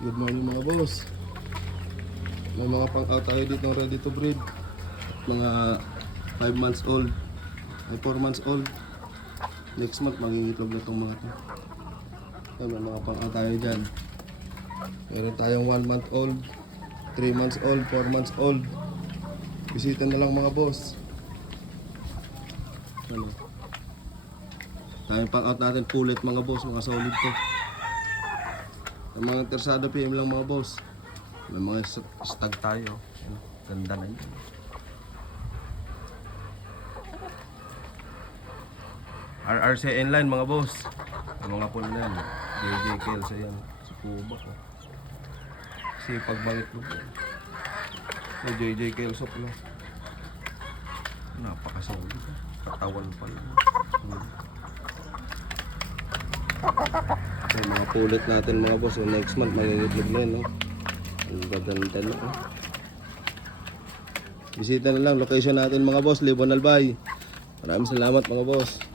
Good morning mga boss. May mga pang-out tayo dito ready to breed. Mga 5 months old ay 4 months old. Next month magigitlog na itong mga to. May mga pang-out tayo dyan. Meron tayong 1 month old, 3 months old, 4 months old. Bisita na lang mga boss. Ano? Tayong pang-out natin pulit mga boss, mga solid to. Ang mga interesado PM lang mga boss. May mga stag tayo. Ganda na yun. RRC inline mga boss. Ang mga puno na yan. JJ Kelso yan. Si Kubak oh. Sipag bangit mo. May JJ Kelso pala. Napakasolid. Katawan pala. May mga pulit natin mga boss. Next month magigitlog na yun. No? Ang gaganda na. Bisita na lang. Location natin mga boss. Libon Albay. Maraming salamat mga boss.